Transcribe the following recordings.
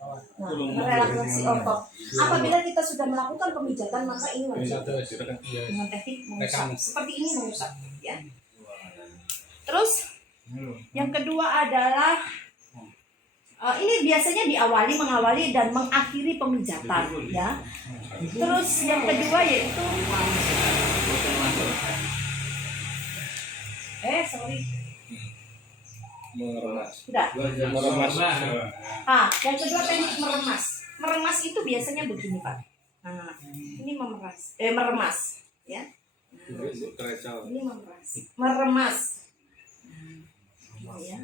Nah, merelaksasi otot. Apabila kita sudah melakukan pemijatan, maka ini wajib dengan teknik mengusap. Seperti ini mengusap, ya. Terus yang kedua adalah ini biasanya mengawali dan mengakhiri pemijatan, ya. Terus yang kedua yaitu sudah. Yang kedua teknik meremas. Meremas itu biasanya begini, Pak. Nah, ini meremas, ya. Ini meremas. Ya.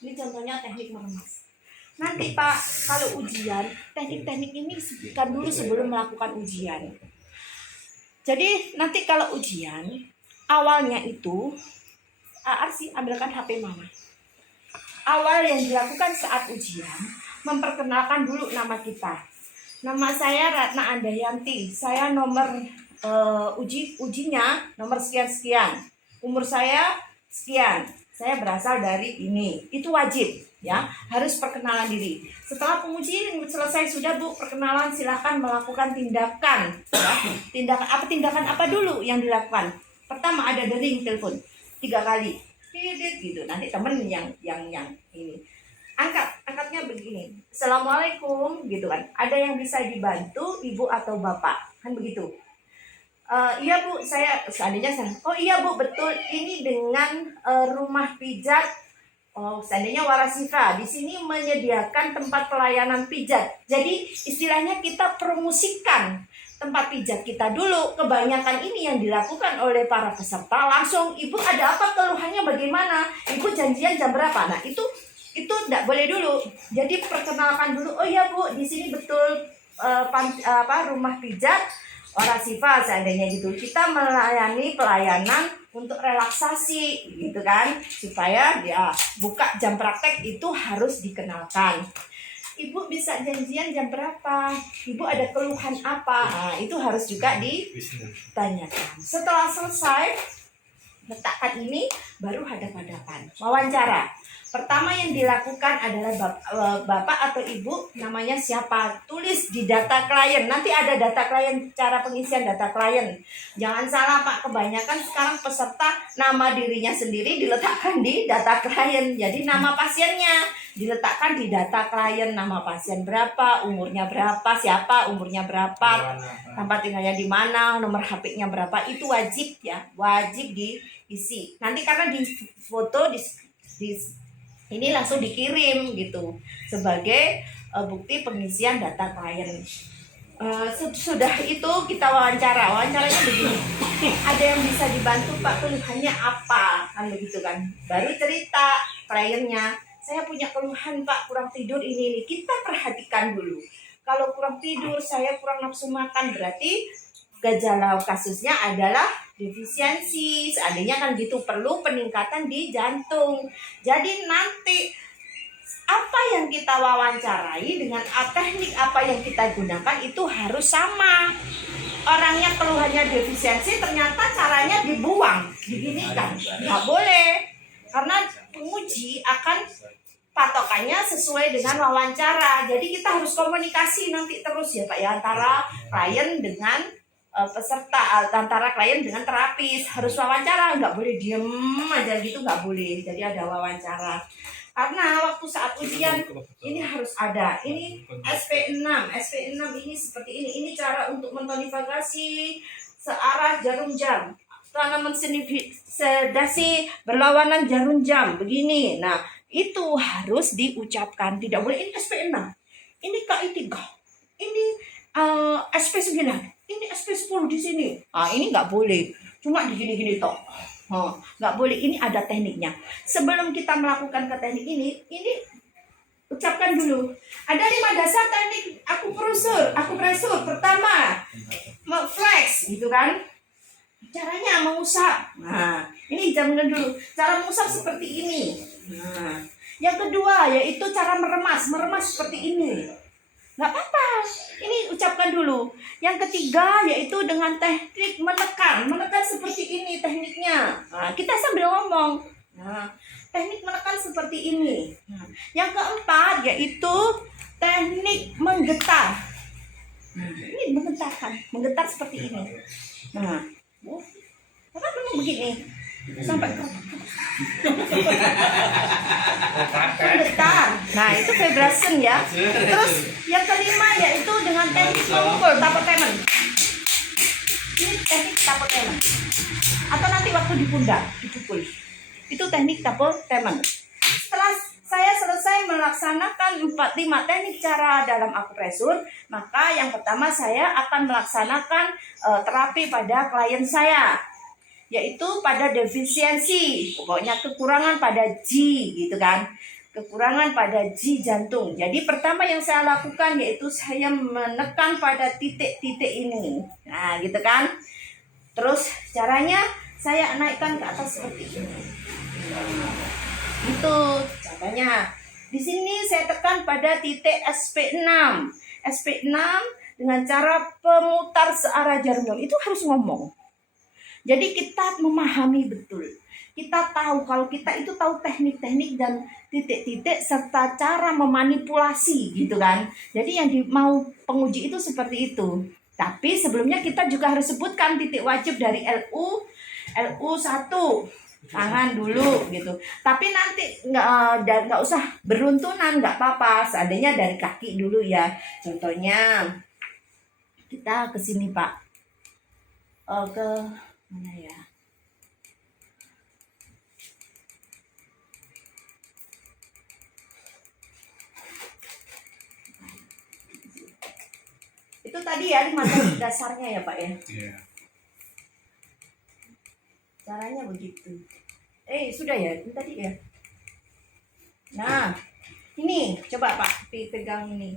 Ini contohnya teknik meremas. Nanti Pak, kalau ujian, teknik-teknik ini sebutkan dulu sebelum melakukan ujian. Jadi nanti kalau ujian, awalnya itu, Arsi ambilkan HP Mama. Awal yang dilakukan saat ujian, memperkenalkan dulu nama kita. Nama saya Ratna Andayanti. Saya nomor ujinya nomor sekian-sekian. Umur saya sekian. Saya berasal dari ini. Itu wajib, ya. Harus perkenalan diri. Setelah pengujian selesai sudah, Bu, perkenalan, silahkan melakukan tindakan, ya. Tindakan apa dulu yang dilakukan? Pertama ada dering telepon 3 kali. Gitu. Nanti temen yang ini. Angkatnya begini. Assalamualaikum, gitu kan. Ada yang bisa dibantu, Ibu atau Bapak? Kan begitu. Iya Bu, seandainya oh iya Bu, betul, ini dengan rumah pijat, seandainya Warasifa di sini menyediakan tempat pelayanan pijat. Jadi istilahnya kita promosikan tempat pijat kita dulu. Kebanyakan ini yang dilakukan oleh para peserta langsung, Ibu ada apa, keluhannya bagaimana, Ibu janjian jam berapa. Nah itu tidak boleh dulu. Jadi perkenalkan dulu, oh iya Bu, di sini betul rumah pijat Warasifa, seandainya gitu. Kita melayani pelayanan untuk relaksasi, gitu kan, supaya dia buka jam praktek itu harus dikenalkan. Ibu bisa janjian jam berapa? Ibu ada keluhan apa? Nah, itu harus juga ditanyakan. Setelah selesai letakkan ini, baru hadap-hadapan, wawancara. Pertama yang dilakukan adalah Bapak atau Ibu namanya siapa, tulis di data klien. Nanti ada data klien, cara pengisian data klien. Jangan salah Pak, kebanyakan sekarang peserta nama dirinya sendiri diletakkan di data klien. Jadi nama pasiennya diletakkan di data klien, nama pasien berapa, umurnya berapa, siapa, umurnya berapa, tempat tinggalnya di mana, nomor HP-nya berapa, itu wajib, ya, wajib diisi. Nanti karena di foto ini langsung dikirim gitu sebagai bukti pengisian data klien. Sudah itu kita wawancaranya begini. Ada yang bisa dibantu Pak, keluhannya apa, kan begitu kan. Baru cerita kliennya, saya punya keluhan Pak, kurang tidur ini. Kita perhatikan dulu. Kalau kurang tidur, saya kurang nafsu makan, berarti gejala kasusnya adalah defisiensi. Seandainya kan gitu, perlu peningkatan di jantung. Jadi nanti apa yang kita wawancarai dengan teknik apa yang kita gunakan itu harus sama. Orangnya keluhannya defisiensi, ternyata caranya dibuang, diginikan, nggak boleh. Karena penguji akan patokannya sesuai dengan wawancara. Jadi kita harus komunikasi nanti terus ya Pak, ya, antara klien dengan peserta, antara klien dengan terapis. Harus wawancara, nggak boleh diem aja gitu, nggak boleh. Jadi ada wawancara. Karena waktu saat ujian ini harus ada. Ini SP6 ini seperti ini. Ini cara untuk mentonifikasi searah jarum jam. Tanaman sedasi berlawanan jarum jam begini. Nah, itu harus diucapkan. Tidak boleh ini SP6. Ini KI3. Ini SP9. Ini SP10 di sini. Ini nggak boleh. Cuma di gini-gini toh. Nggak boleh. Ini ada tekniknya. Sebelum kita melakukan ke teknik ini ucapkan dulu. Ada 5 dasar teknik akupresur. Pertama, flex, gitu kan. Caranya mengusap. Nah, ini jangan dulu. Cara mengusap seperti ini. Nah, yang kedua yaitu cara meremas seperti ini. Nggak apa-apa, ini ucapkan dulu. Yang ketiga yaitu dengan teknik menekan seperti ini tekniknya. Nah, kita sambil ngomong. Nah, teknik menekan seperti ini. Nah, yang keempat yaitu teknik menggetar. Nah, ini menggetar seperti ini. Nah, apa memang begini sampai menggetar. Nah, itu vibration ya. Terus yang kelima yaitu dengan teknik memukul tapotemen. Ini teknik tapotemen. Atau nanti waktu di pundak dipukul. Itu teknik tapotemen. Setelah saya selesai melaksanakan 4-5 teknik cara dalam akupresur, maka yang pertama saya akan melaksanakan terapi pada klien saya, yaitu pada defisiensi, pokoknya kekurangan pada G gitu kan, kekurangan pada G jantung. Jadi pertama yang saya lakukan yaitu saya menekan pada titik-titik ini, nah gitu kan. Terus caranya saya naikkan ke atas seperti ini. Itu caranya. Di sini saya tekan pada titik SP6. SP6 dengan cara pemutar searah jarum jam. Itu harus ngomong. Jadi kita memahami betul. Kita tahu kalau kita itu tahu teknik-teknik dan titik-titik serta cara memanipulasi gitu kan. Jadi yang mau penguji itu seperti itu. Tapi sebelumnya kita juga harus sebutkan titik wajib dari LU1. Tangan dulu gitu. Tapi nanti nggak usah beruntunan, nggak apa-apa. Seandainya dari kaki dulu ya. Contohnya kita ke sini Pak. Ke mana ya? Itu tadi ya materi dasarnya ya Pak ya. Yeah. Caranya begitu. Sudah ya, ini tadi ya. Nah, ini coba Pak pegang ini.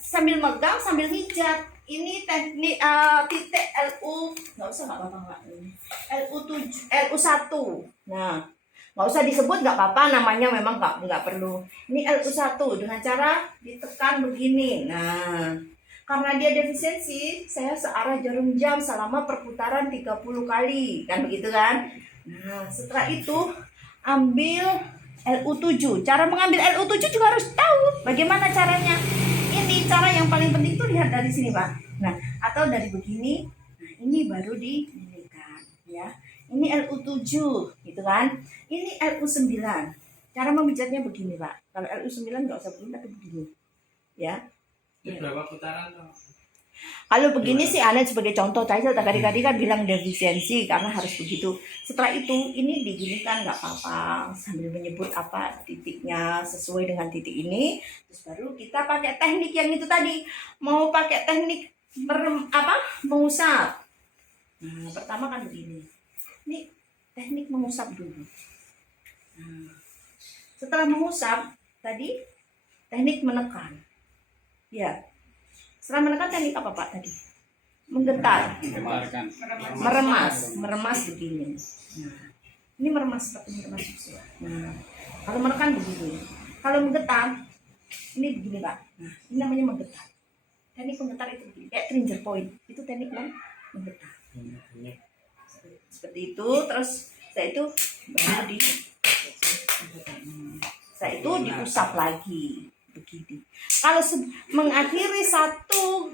Sambil megang, sambil mijat. Ini teknik titik LU, nggak apa-apa LU1. Nah, nggak usah disebut nggak apa-apa, namanya memang nggak perlu. Ini LU1 dengan cara ditekan begini. Nah, karena dia defisiensi, saya searah jarum jam selama perputaran 30 kali. Kan begitu kan? Nah, setelah itu ambil LU7. Cara mengambil LU7 juga harus tahu bagaimana caranya. Ini cara yang paling penting tuh lihat dari sini, Pak. Nah, atau dari begini. Nah, ini baru dimilihkan, ya. Ini LU7, gitu kan? Ini LU9. Cara memijatnya begini, Pak. Kalau LU9 nggak usah begini, tapi begini. Ya. Ini berapa putaran toh? Kalau begini sih Anda sebagai contoh saja, tadi kan bilang defisiensi karena harus begitu. Setelah itu ini diginikan nggak apa-apa sambil menyebut apa titiknya sesuai dengan titik ini. Terus baru kita pakai teknik yang itu tadi. Mau pakai teknik mengusap. Nah, pertama kan begini. Ini teknik mengusap dulu. Nah, setelah mengusap tadi teknik menekan. Ya, setelah menekan teknik apa Pak tadi? Menggetar, meremas begini. Nah, ini meremas seperti meremas susu. Nah, kalau menekan begini, kalau menggetar, ini begini Pak. Nah, ini namanya menggetar. Teknik menggetar itu begini, kayak trigger point. Itu teknik menggetar. Seperti itu, terus setelah itu baru setelah itu diusap lagi. Begini. Kalau mengakhiri satu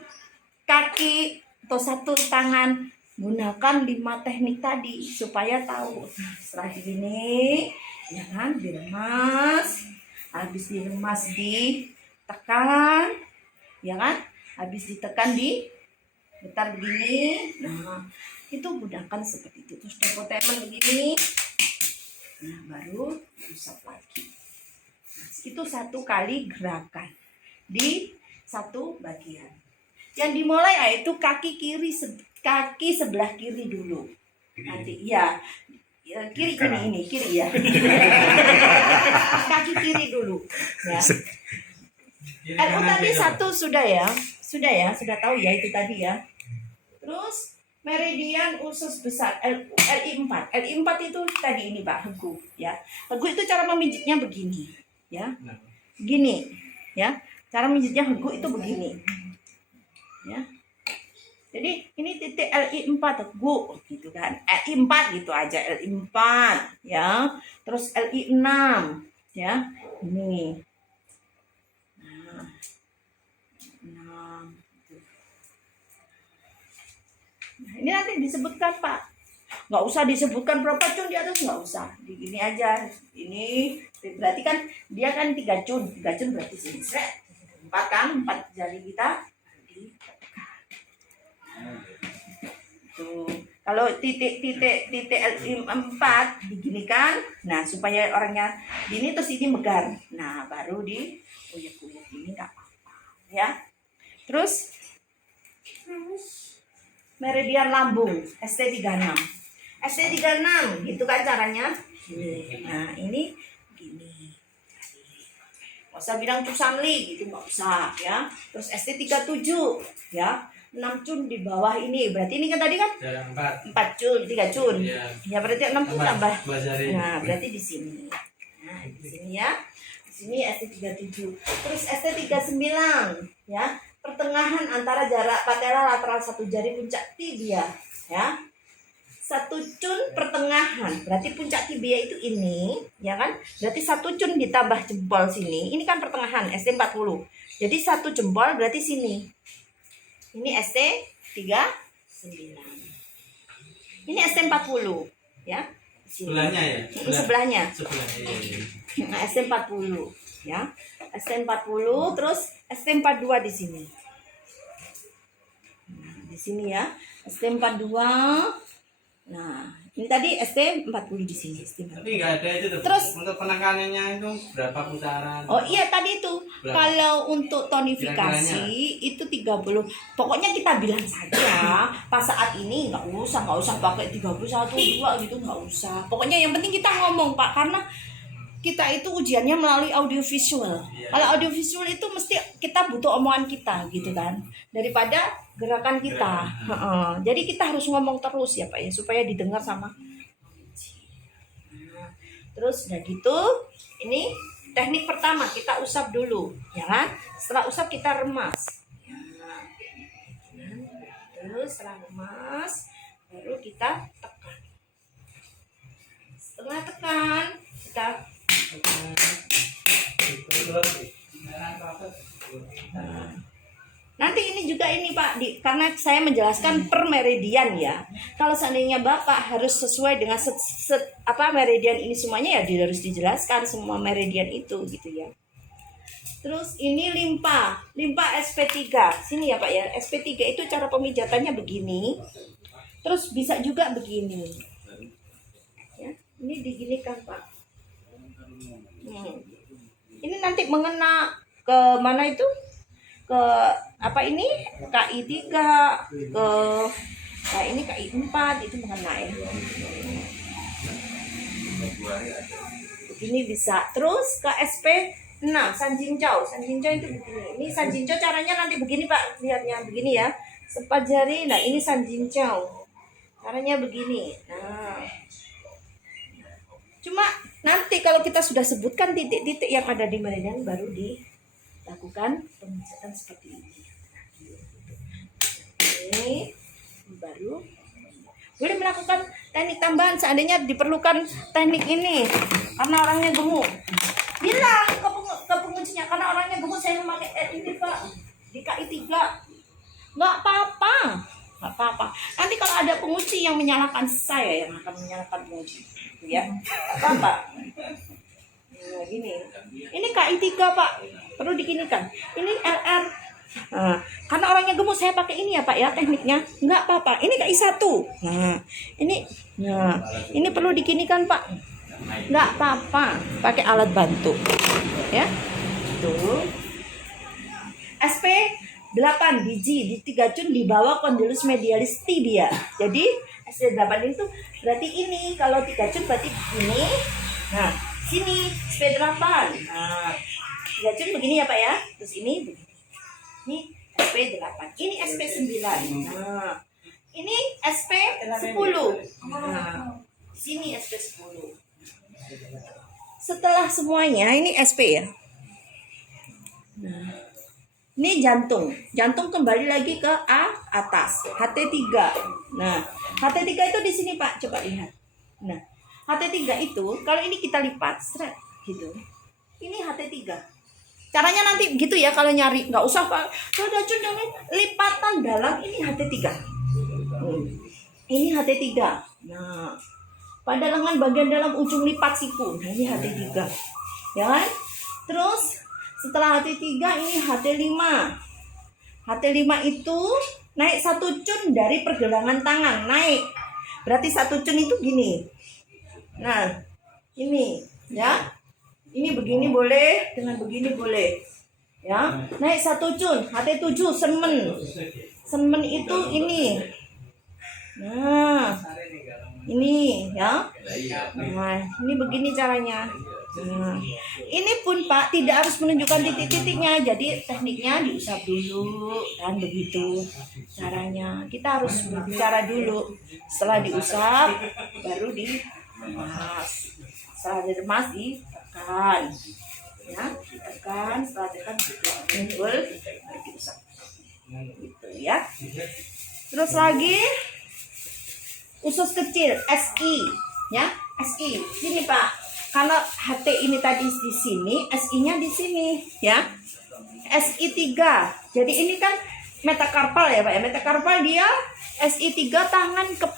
kaki atau satu tangan, gunakan 5 teknik tadi supaya tahu. Setelah ini, ya kan, diremas, habis diremas ditekan, ya kan, habis ditekan diputar begini. Nah, itu gunakan seperti itu. Terus tapotemen begini, nah baru usap lagi. Itu 1 kali gerakan di satu bagian. Yang dimulai yaitu kaki sebelah kiri dulu. Nanti ya kiri ya. Kaki kiri dulu. Ya. LU tadi 1 sudah ya, sudah tahu ya itu tadi ya. Terus meridian usus besar LI4. LI4 itu tadi ini Pak, hegu ya. Hegu itu cara memijitnya begini. Ya, gini, ya, cara mijitnya hegu itu begini, ya, Jadi ini titik LI4 teguh gitu kan. LI4 gitu aja, LI4 ya. Terus LI6 ya. Ini. Nah, 6. Nah, ini nanti disebutkan Pak. Nggak usah disebutkan berapa cun di atas, nggak usah. Di gini aja. Ini berarti kan dia kan 3 cun. 3 cun berarti sini. 4 kan, 4 jari kita. Tuh. Kalau titik LI4 diginikan, nah supaya orangnya gini terus ini megar. Nah, baru di uyek-uyek ini enggak apa-apa, ya. Terus meridian lambung ST36. ST36 itu kan caranya. Nah, ini gini. Nggak usah bilang cusanli gitu, nggak usah ya. Terus ST37 ya. 6 cun di bawah ini. Berarti ini kan tadi kan Jarak 4. 4 cun, 3 cun. Iya. Ya berarti 6 cun tambah. Jari. Nah, berarti di sini. Nah, di sini ya. Di sini ST37. Terus ST39 ya. Pertengahan antara jarak patella lateral 1 jari puncak tibia ya. 1 cun pertengahan. Berarti puncak tibia itu ini, ya kan? Berarti 1 cun ditambah jempol sini. Ini kan pertengahan ST40. Jadi 1 jempol berarti sini. Ini ST39. Ini ST40 ya. Sebelahnya ya? Ini sebelahnya. Sebelahnya. Nah, ST40 ya. ST40 terus ST42 di sini. Nah, di sini ya. ST42. Nah, ini tadi ST40 di sini. Tapi nggak ada itu tuh. Terus untuk penekanannya itu berapa putaran? Oh iya tadi itu. Berapa? Kalau untuk tonifikasi Kira-kiranya? itu 30. Pokoknya kita bilang saja pas saat ini nggak usah pakai 31 2 gitu, nggak usah. Pokoknya yang penting kita ngomong Pak, karena kita itu ujiannya melalui audiovisual. Iya. Kalau audiovisual itu mesti kita butuh omongan kita gitu kan, daripada gerakan kita. Jadi kita harus ngomong terus ya Pak ya, supaya didengar sama. Nah, terus udah gitu, ini teknik pertama kita usap dulu, ya kan? Setelah usap kita remas. Terus setelah remas, baru kita tekan. Setelah tekan, kita nanti ini juga ini Pak, karena saya menjelaskan per meridian ya. Kalau seandainya Bapak harus sesuai dengan meridian ini semuanya ya harus dijelaskan semua meridian itu gitu ya. Terus ini limpa SP3. Sini ya Pak ya. SP3 itu cara pemijatannya begini. Terus bisa juga begini. Ya, ini diginikan Pak. Ini nanti mengena ke mana itu? Ke apa ini? KI3 ke nah ini KI4 itu mengena ya. Begini bisa. Terus ke SP6 Sanjinjau itu begini. Ini Sanjinjau caranya nanti begini Pak, lihatnya begini ya. 4 jari. Nah, ini Sanjinjau. Caranya begini. Nah, cuma nanti kalau kita sudah sebutkan titik-titik yang ada di meridian baru dilakukan pemijatan seperti ini. Ini baru boleh melakukan teknik tambahan seandainya diperlukan teknik ini karena orangnya gemuk. Bilang ke pengujinya karena orangnya gemuk saya memakai ini Pak di KI3. Nggak apa-apa. Nanti kalau ada penguji yang menyalahkan saya yang akan menyalahkan penguji, ya apa? Nah, gini. Ini KI3 Pak, perlu dikinikan. Ini LR. Nah, karena orangnya gemuk saya pakai ini ya Pak ya tekniknya. Nggak apa-apa. Ini KI1. Nah, ini perlu dikinikan Pak. Nggak apa-apa. Pakai alat bantu. Ya. Tuh. SP8 biji di 3 cun di bawah condylus medialis tibia. Jadi SP8 itu berarti ini kalau 3 cun berarti ini. Nah, sini SP8. Nah, 3 cun begini ya Pak ya. Terus ini begini. Ini SP8. Ini SP9. Nah, ini SP10. Nah, sini SP10. Setelah semuanya ini SP ya. Nah, Ini jantung. Jantung kembali lagi ke atas. HT3. Nah, HT3 itu di sini, Pak. Coba lihat. Nah, HT3 itu kalau ini kita lipat, seret, gitu. Ini HT3. Caranya nanti gitu ya kalau nyari, nggak usah Pak. Kalau ada lipatan dalam ini HT3. Ini HT3. Nah, pada lengan bagian dalam ujung lipat siku. Nah, ini HT3. Ya kan? Terus setelah HT3 ini HT5. HT5 itu naik 1 cun dari pergelangan tangan, naik. Berarti 1 cun itu gini. Nah, ini ya. Ini begini boleh, dengan begini boleh. Ya, naik 1 cun, HT7 semen. Semen itu ini. Nah, ini ya. Nah, ini begini caranya. Nah, ini pun Pak tidak harus menunjukkan titik-titiknya, jadi tekniknya diusap dulu dan begitu caranya. Kita harus berbicara dulu. Setelah diusap, baru diremas. Setelah diremas ditekan, ya ditekan. Setelah ditekan muncul, baru diusap. Gitu ya. Terus lagi usus kecil SI, ya SI. Sini Pak. Kalau HT ini tadi di sini, SI-nya di sini, ya. SI3. Jadi ini kan metakarpal ya, Pak ya. Metakarpal dia SI3 tangan kepala